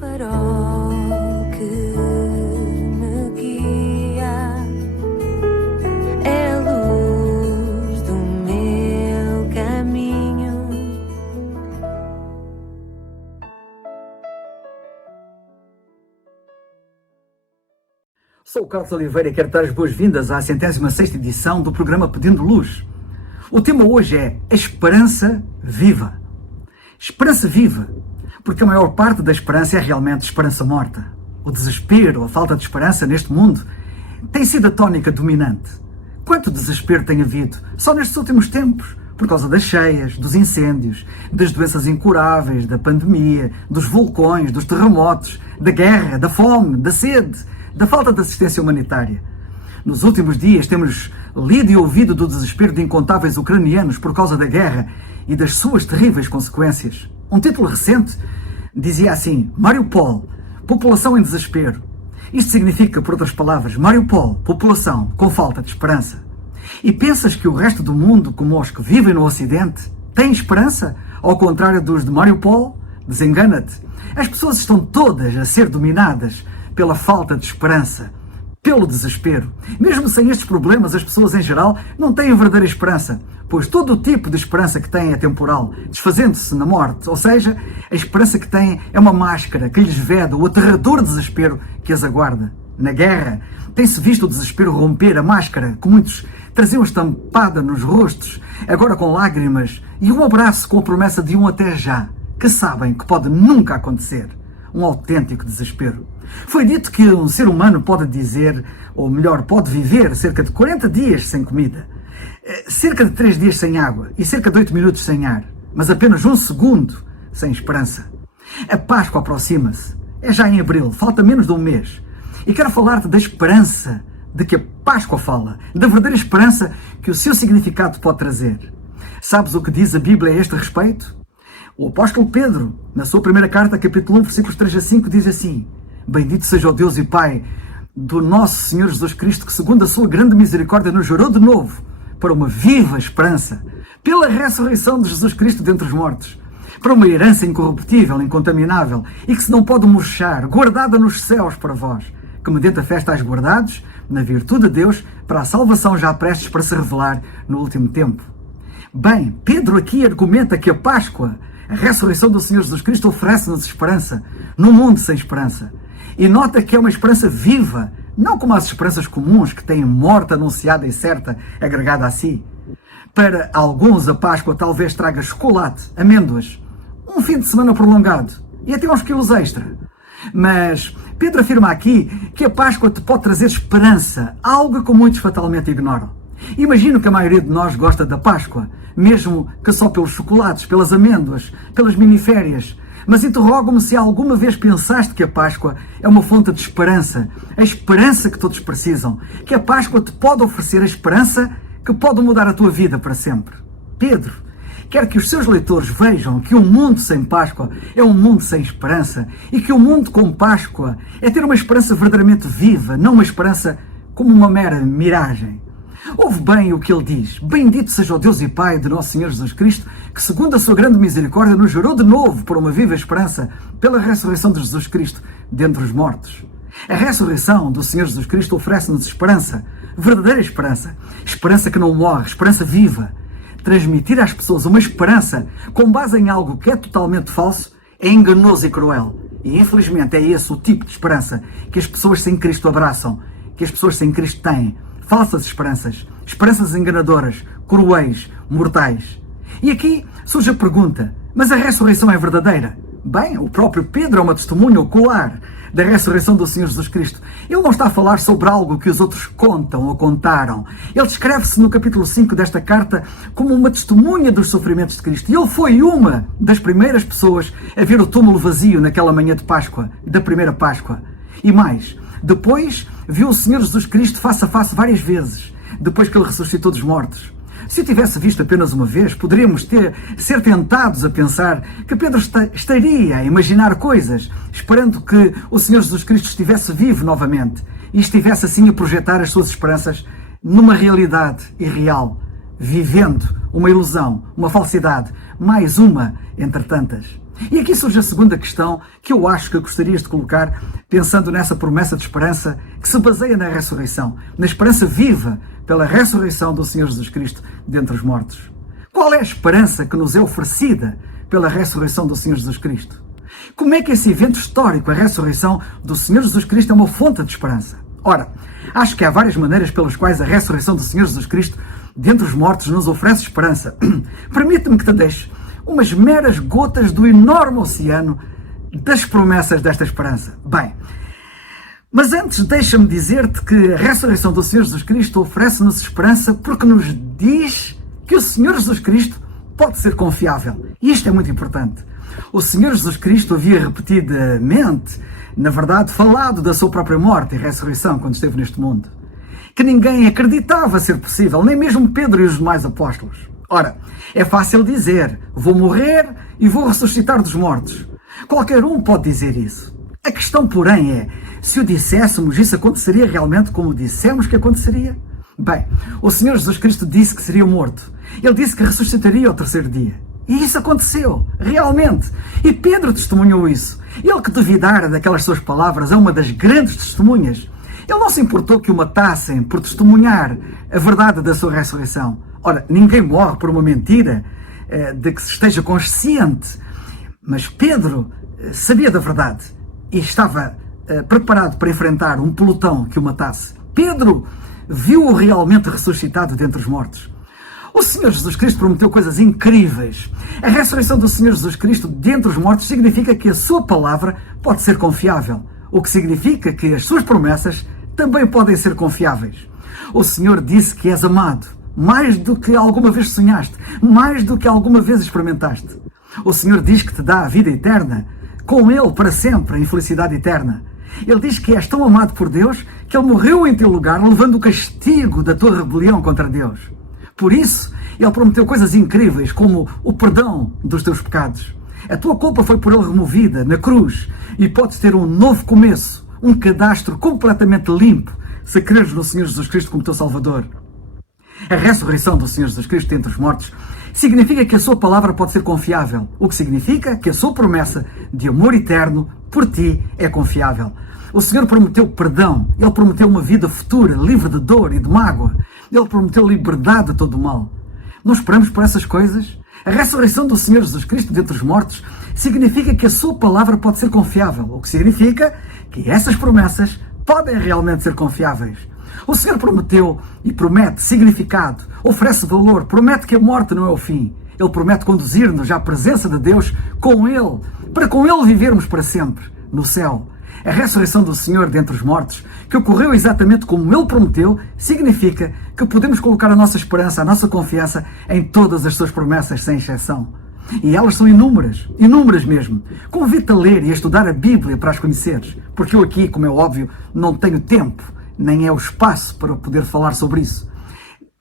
farol que me guia, é a luz do meu caminho. Sou o Carlos Oliveira e quero dar as boas-vindas à 106ª edição do programa Pedindo Luz. O tema hoje é a esperança viva. Esperança viva, porque a maior parte da esperança é realmente esperança morta. O desespero, a falta de esperança neste mundo tem sido a tónica dominante. Quanto desespero tem havido só nestes últimos tempos, por causa das cheias, dos incêndios, das doenças incuráveis, da pandemia, dos vulcões, dos terremotos, da guerra, da fome, da sede, da falta de assistência humanitária. Nos últimos dias temos lido e ouvido do desespero de incontáveis ucranianos por causa da guerra e das suas terríveis consequências. Um título recente dizia assim: Mariupol, população em desespero. Isto significa, por outras palavras, Mariupol, população com falta de esperança. E pensas que o resto do mundo, como os que vivem no Ocidente, tem esperança? Ao contrário dos de Mariupol? Desengana-te. As pessoas estão todas a ser dominadas pela falta de esperança, pelo desespero. Mesmo sem estes problemas, as pessoas em geral não têm verdadeira esperança, pois todo o tipo de esperança que têm é temporal, desfazendo-se na morte. Ou seja, a esperança que têm é uma máscara que lhes veda o aterrador desespero que as aguarda. Na guerra, tem-se visto o desespero romper a máscara que muitos traziam estampada nos rostos, agora com lágrimas e um abraço com a promessa de um até já, que sabem que pode nunca acontecer. Um autêntico desespero. Foi dito que um ser humano pode dizer, ou melhor, pode viver cerca de 40 dias sem comida, cerca de 3 dias sem água e cerca de 8 minutos sem ar, mas apenas 1 segundo sem esperança. A Páscoa aproxima-se. É já em abril, falta menos de um mês. E quero falar-te da esperança de que a Páscoa fala, da verdadeira esperança que o seu significado pode trazer. Sabes o que diz a Bíblia a este respeito? O apóstolo Pedro, na sua primeira carta, capítulo 1, versículos 3 a 5, diz assim: Bendito seja o Deus e Pai do nosso Senhor Jesus Cristo, que segundo a sua grande misericórdia nos gerou de novo para uma viva esperança, pela ressurreição de Jesus Cristo dentre os mortos, para uma herança incorruptível, incontaminável e que se não pode murchar, guardada nos céus para vós, que mediante a fé estáis guardados, na virtude de Deus, para a salvação já prestes para se revelar no último tempo. Bem, Pedro aqui argumenta que a Páscoa, a ressurreição do Senhor Jesus Cristo, oferece-nos esperança num mundo sem esperança. E nota que é uma esperança viva, não como as esperanças comuns que têm morte anunciada e certa agregada a si. Para alguns a Páscoa talvez traga chocolate, amêndoas, um fim de semana prolongado e até uns quilos extra. Mas Pedro afirma aqui que a Páscoa te pode trazer esperança, algo que muitos fatalmente ignoram. Imagino que a maioria de nós gosta da Páscoa, mesmo que só pelos chocolates, pelas amêndoas, pelas miniférias. Mas interrogo-me se alguma vez pensaste que a Páscoa é uma fonte de esperança, a esperança que todos precisam, que a Páscoa te pode oferecer a esperança que pode mudar a tua vida para sempre. Pedro quer que os seus leitores vejam que um mundo sem Páscoa é um mundo sem esperança e que o mundo com Páscoa é ter uma esperança verdadeiramente viva, não uma esperança como uma mera miragem. Ouve bem o que ele diz: Bendito seja o Deus e Pai de nosso Senhor Jesus Cristo, que segundo a sua grande misericórdia nos gerou de novo para uma viva esperança pela ressurreição de Jesus Cristo dentre os mortos. A ressurreição do Senhor Jesus Cristo oferece-nos esperança, verdadeira esperança, esperança que não morre, esperança viva. Transmitir às pessoas uma esperança com base em algo que é totalmente falso é enganoso e cruel. E infelizmente é esse o tipo de esperança que as pessoas sem Cristo abraçam, que as pessoas sem Cristo têm. Falsas esperanças, esperanças enganadoras, cruéis, mortais. E aqui surge a pergunta: mas a ressurreição é verdadeira? Bem, o próprio Pedro é uma testemunha ocular da ressurreição do Senhor Jesus Cristo. Ele não está a falar sobre algo que os outros contam ou contaram. Ele descreve-se no capítulo 5 desta carta como uma testemunha dos sofrimentos de Cristo. E ele foi uma das primeiras pessoas a ver o túmulo vazio naquela manhã de Páscoa, da primeira Páscoa. E mais, depois viu o Senhor Jesus Cristo face a face várias vezes, depois que ele ressuscitou dos mortos. Se o tivesse visto apenas uma vez, poderíamos ser tentados a pensar que Pedro estaria a imaginar coisas, esperando que o Senhor Jesus Cristo estivesse vivo novamente e estivesse assim a projetar as suas esperanças numa realidade irreal, vivendo uma ilusão, uma falsidade, mais uma entre tantas. E aqui surge a segunda questão que eu acho que gostarias de colocar, pensando nessa promessa de esperança que se baseia na ressurreição, na esperança viva pela ressurreição do Senhor Jesus Cristo dentre os mortos. Qual é a esperança que nos é oferecida pela ressurreição do Senhor Jesus Cristo? Como é que esse evento histórico, a ressurreição do Senhor Jesus Cristo, é uma fonte de esperança? Ora, acho que há várias maneiras pelas quais a ressurreição do Senhor Jesus Cristo dentre os mortos nos oferece esperança. Permite-me que te deixe umas meras gotas do enorme oceano das promessas desta esperança. Bem, mas antes deixa-me dizer-te que a ressurreição do Senhor Jesus Cristo oferece-nos esperança porque nos diz que o Senhor Jesus Cristo pode ser confiável. E isto é muito importante. O Senhor Jesus Cristo havia repetidamente, na verdade, falado da sua própria morte e ressurreição quando esteve neste mundo, que ninguém acreditava ser possível, nem mesmo Pedro e os demais apóstolos. Ora, é fácil dizer, vou morrer e vou ressuscitar dos mortos. Qualquer um pode dizer isso. A questão, porém, é, se o disséssemos, isso aconteceria realmente como dissemos que aconteceria? Bem, o Senhor Jesus Cristo disse que seria morto. Ele disse que ressuscitaria ao terceiro dia. E isso aconteceu, realmente. E Pedro testemunhou isso. Ele que duvidara daquelas suas palavras é uma das grandes testemunhas. Ele não se importou que o matassem por testemunhar a verdade da sua ressurreição. Ora, ninguém morre por uma mentira de que se esteja consciente. Mas Pedro sabia da verdade e estava preparado para enfrentar um pelotão que o matasse. Pedro viu-o realmente ressuscitado dentre os mortos. O Senhor Jesus Cristo prometeu coisas incríveis. A ressurreição do Senhor Jesus Cristo dentre os mortos significa que a sua palavra pode ser confiável, o que significa que as suas promessas também podem ser confiáveis. O Senhor disse que és amado, mais do que alguma vez sonhaste, mais do que alguma vez experimentaste. O Senhor diz que te dá a vida eterna, com Ele para sempre, em felicidade eterna. Ele diz que és tão amado por Deus que Ele morreu em teu lugar, levando o castigo da tua rebelião contra Deus. Por isso, Ele prometeu coisas incríveis, como o perdão dos teus pecados. A tua culpa foi por Ele removida na cruz e podes ter um novo começo, um cadastro completamente limpo, se creres no Senhor Jesus Cristo como teu Salvador. A ressurreição do Senhor Jesus Cristo dentre os mortos significa que a sua palavra pode ser confiável, o que significa que a sua promessa de amor eterno por ti é confiável. O Senhor prometeu perdão, Ele prometeu uma vida futura, livre de dor e de mágoa. Ele prometeu liberdade de todo o mal. Não esperamos por essas coisas? A ressurreição do Senhor Jesus Cristo dentre os mortos significa que a sua palavra pode ser confiável, o que significa que essas promessas podem realmente ser confiáveis. O Senhor prometeu e promete significado, oferece valor, promete que a morte não é o fim. Ele promete conduzir-nos à presença de Deus com Ele, para com Ele vivermos para sempre, no céu. A ressurreição do Senhor dentre os mortos, que ocorreu exatamente como Ele prometeu, significa que podemos colocar a nossa esperança, a nossa confiança em todas as suas promessas, sem exceção. E elas são inúmeras, inúmeras mesmo. Convido-te a ler e a estudar a Bíblia para as conheceres, porque eu aqui, como é óbvio, não tenho tempo, nem é o espaço para poder falar sobre isso.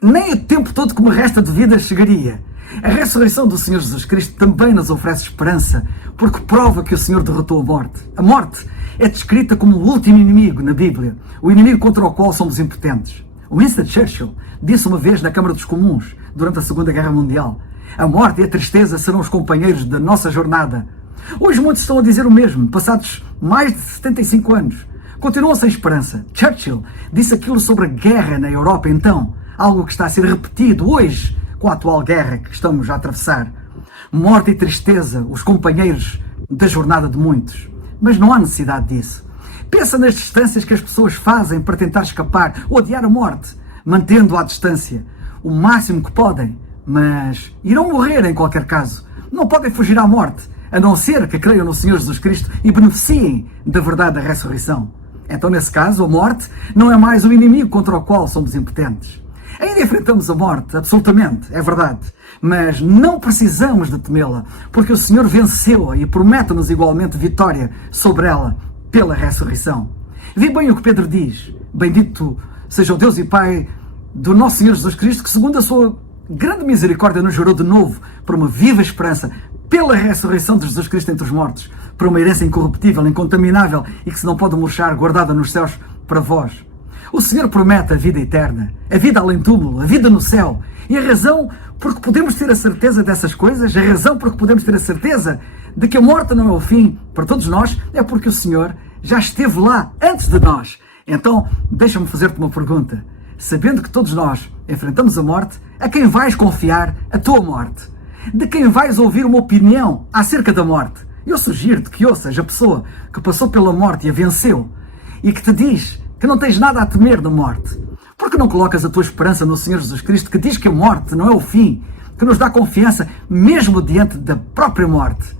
Nem o tempo todo que me resta de vida chegaria. A ressurreição do Senhor Jesus Cristo também nos oferece esperança, porque prova que o Senhor derrotou a morte. A morte é descrita como o último inimigo na Bíblia, o inimigo contra o qual somos impotentes. Winston Churchill disse uma vez na Câmara dos Comuns, durante a Segunda Guerra Mundial: a morte e a tristeza serão os companheiros da nossa jornada. Hoje muitos estão a dizer o mesmo, passados mais de 75 anos. Continuam sem esperança. Churchill disse aquilo sobre a guerra na Europa então, algo que está a ser repetido hoje com a atual guerra que estamos a atravessar. Morte e tristeza, os companheiros da jornada de muitos. Mas não há necessidade disso. Pensa nas distâncias que as pessoas fazem para tentar escapar ou adiar a morte, mantendo-a à distância o máximo que podem, mas irão morrer em qualquer caso. Não podem fugir à morte, a não ser que creiam no Senhor Jesus Cristo e beneficiem da verdade da ressurreição. Então, nesse caso, a morte não é mais o inimigo contra o qual somos impotentes. Ainda enfrentamos a morte, absolutamente, é verdade, mas não precisamos de temê-la, porque o Senhor venceu-a e promete-nos igualmente vitória sobre ela pela ressurreição. Vê bem o que Pedro diz: bendito seja o Deus e Pai do nosso Senhor Jesus Cristo, que segundo a sua grande misericórdia nos gerou de novo para uma viva esperança pela ressurreição de Jesus Cristo entre os mortos, para uma herança incorruptível, incontaminável e que se não pode murchar, guardada nos céus para vós. O Senhor promete a vida eterna, a vida além túmulo, a vida no céu. E a razão por que podemos ter a certeza dessas coisas, a razão por que podemos ter a certeza de que a morte não é o fim para todos nós, é porque o Senhor já esteve lá antes de nós. Então, deixa-me fazer-te uma pergunta. Sabendo que todos nós enfrentamos a morte, a quem vais confiar a tua morte? De quem vais ouvir uma opinião acerca da morte? Eu sugiro-te que ouças a pessoa que passou pela morte e a venceu e que te diz que não tens nada a temer da morte. Por que não colocas a tua esperança no Senhor Jesus Cristo, que diz que a morte não é o fim, que nos dá confiança mesmo diante da própria morte?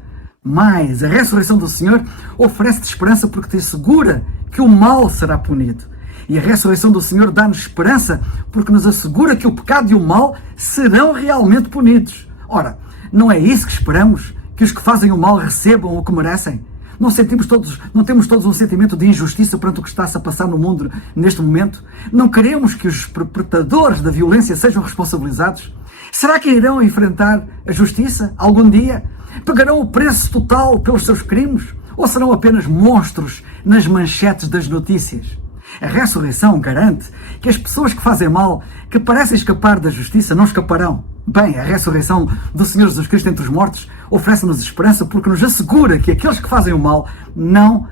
Mas a ressurreição do Senhor oferece-te esperança porque te assegura que o mal será punido. E a ressurreição do Senhor dá-nos esperança porque nos assegura que o pecado e o mal serão realmente punidos. Ora, não é isso que esperamos? Que os que fazem o mal recebam o que merecem? Não temos todos um sentimento de injustiça perante o que está-se a passar no mundo neste momento? Não queremos que os perpetradores da violência sejam responsabilizados? Será que irão enfrentar a justiça algum dia? Pagarão o preço total pelos seus crimes? Ou serão apenas monstros nas manchetes das notícias? A ressurreição garante que as pessoas que fazem mal, que parecem escapar da justiça, não escaparão. Bem, a ressurreição do Senhor Jesus Cristo entre os mortos oferece-nos esperança porque nos assegura que aqueles que fazem o mal não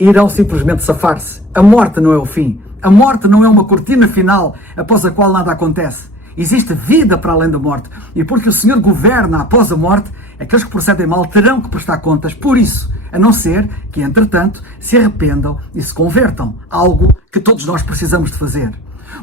irão simplesmente safar-se. A morte não é o fim. A morte não é uma cortina final após a qual nada acontece. Existe vida para além da morte. E porque o Senhor governa após a morte, aqueles que procedem mal terão que prestar contas por isso, a não ser que, entretanto, se arrependam e se convertam. Algo que todos nós precisamos de fazer.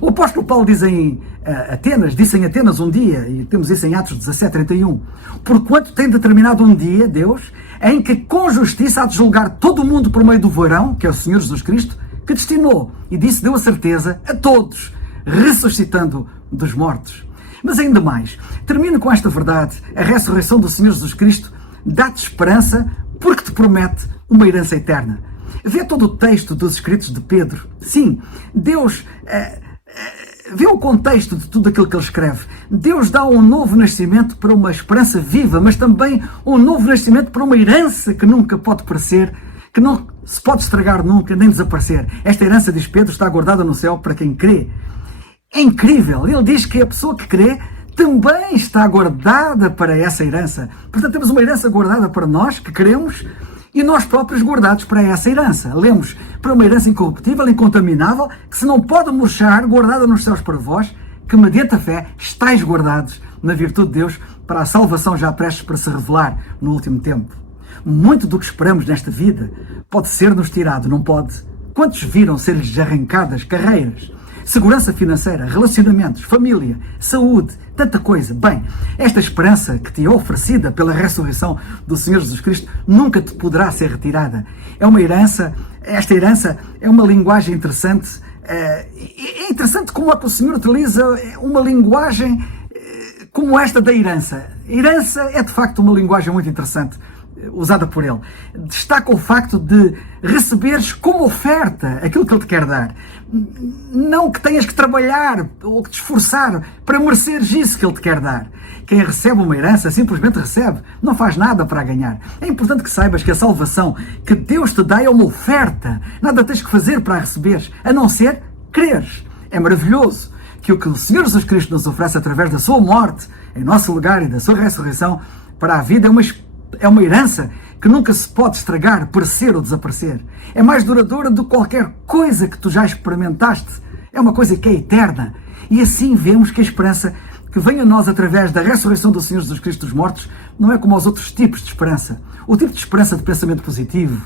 O apóstolo Paulo disse em Atenas um dia, e temos isso em Atos 17:31, porquanto tem determinado um dia, Deus, em que com justiça há de julgar todo o mundo por meio do varão, que é o Senhor Jesus Cristo, que destinou, e disse, deu a certeza a todos, ressuscitando dos mortos. Mas ainda mais, termino com esta verdade, a ressurreição do Senhor Jesus Cristo dá-te esperança porque te promete uma herança eterna. Vê todo o texto dos escritos de Pedro. Sim, Deus... Vê o contexto de tudo aquilo que ele escreve. Deus dá um novo nascimento para uma esperança viva, mas também um novo nascimento para uma herança que nunca pode perecer, que não se pode estragar nunca, nem desaparecer. Esta herança, diz Pedro, está guardada no céu para quem crê. É incrível. Ele diz que a pessoa que crê também está guardada para essa herança. Portanto, temos uma herança guardada para nós que cremos e nós próprios guardados para essa herança. Lemos, para uma herança incorruptível, incontaminável, que se não pode murchar, guardada nos céus para vós, que mediante a fé estáis guardados na virtude de Deus para a salvação já prestes para se revelar no último tempo. Muito do que esperamos nesta vida pode ser-nos tirado, não pode? Quantos viram ser-lhes arrancadas carreiras, segurança financeira, relacionamentos, família, saúde, tanta coisa? Bem, esta esperança que te é oferecida pela ressurreição do Senhor Jesus Cristo nunca te poderá ser retirada. É uma herança, esta herança é uma linguagem interessante. É interessante como é que o Senhor utiliza uma linguagem como esta da herança. Herança é de facto uma linguagem muito interessante usada por ele. Destaca o facto de receberes como oferta aquilo que ele te quer dar. Não que tenhas que trabalhar ou que te esforçar para mereceres isso que ele te quer dar. Quem recebe uma herança simplesmente recebe, não faz nada para ganhar. É importante que saibas que a salvação que Deus te dá é uma oferta. Nada tens que fazer para a receberes, a não ser creres. É maravilhoso que o Senhor Jesus Cristo nos oferece através da sua morte em nosso lugar e da sua ressurreição para a vida é uma herança que nunca se pode estragar, perecer ou desaparecer. É mais duradoura do que qualquer coisa que tu já experimentaste. É uma coisa que é eterna. E assim vemos que a esperança que vem a nós através da ressurreição do Senhor Jesus Cristo dos mortos não é como os outros tipos de esperança. O tipo de esperança de pensamento positivo.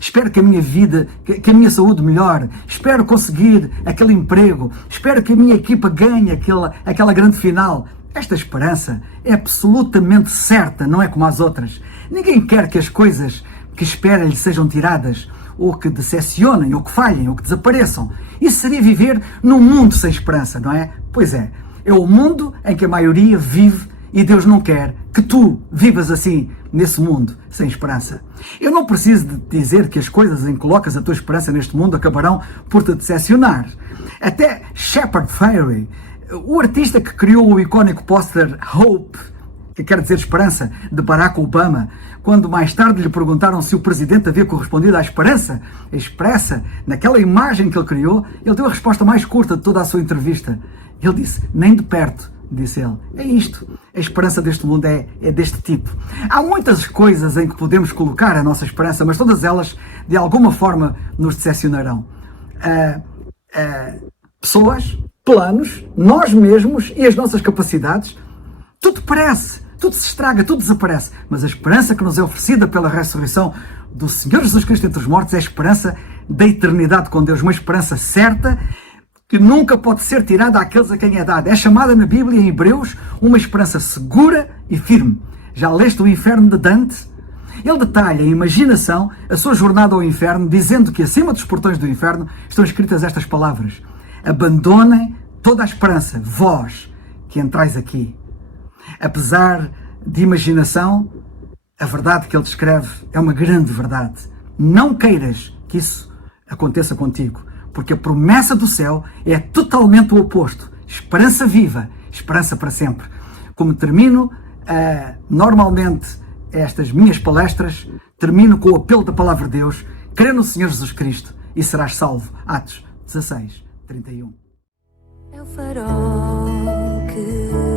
Espero que a minha vida, que a minha saúde melhore. Espero conseguir aquele emprego. Espero que a minha equipa ganhe aquela grande final. Esta esperança é absolutamente certa, não é como as outras. Ninguém quer que as coisas que espera lhe sejam tiradas, ou que decepcionem, ou que falhem, ou que desapareçam. Isso seria viver num mundo sem esperança, não é? Pois é, é o mundo em que a maioria vive e Deus não quer que tu vivas assim, nesse mundo sem esperança. Eu não preciso de dizer que as coisas em que colocas a tua esperança neste mundo acabarão por te decepcionar. Até Shepard Fairey, o artista que criou o icónico póster Hope, que quer dizer esperança, de Barack Obama, quando mais tarde lhe perguntaram se o presidente havia correspondido à esperança expressa naquela imagem que ele criou, ele deu a resposta mais curta de toda a sua entrevista. Ele disse, nem de perto, disse ele. É isto. A esperança deste mundo é deste tipo. Há muitas coisas em que podemos colocar a nossa esperança, mas todas elas, de alguma forma, nos decepcionarão. Pessoas, planos, nós mesmos e as nossas capacidades, tudo parece, tudo se estraga, tudo desaparece. Mas a esperança que nos é oferecida pela ressurreição do Senhor Jesus Cristo entre os mortos é a esperança da eternidade com Deus, uma esperança certa que nunca pode ser tirada àqueles a quem é dada. É chamada na Bíblia, em Hebreus, uma esperança segura e firme. Já leste o inferno de Dante? Ele detalha em imaginação a sua jornada ao inferno, dizendo que acima dos portões do inferno estão escritas estas palavras: abandonem toda a esperança, vós que entrais aqui. Apesar de imaginação, a verdade que ele descreve é uma grande verdade. Não queiras que isso aconteça contigo, porque a promessa do céu é totalmente o oposto. Esperança viva, esperança para sempre. Como termino normalmente estas minhas palestras, termino com o apelo da palavra de Deus: crê no Senhor Jesus Cristo e serás salvo. Atos 16:31. É o farol que